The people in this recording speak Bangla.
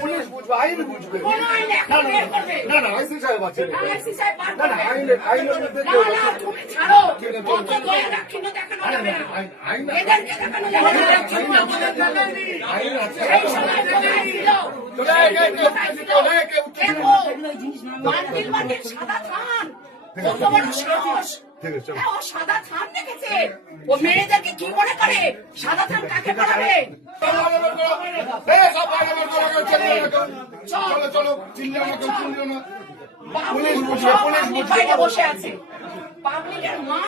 পুলিশ বুঝবে, আইন বুঝবে। না না আইসি সাহেব আছে, না না আইনের মধ্যে আইন আছে। সাদা থান রেখেছে, ও মেয়েদেরকে কি মনে করে? সাদা থান কাকে পড়াবে? চলো চলো, চিল্লিও না, কেউ চিল্লিও না। পুলিশ বসে আছে, পাবলিকের মা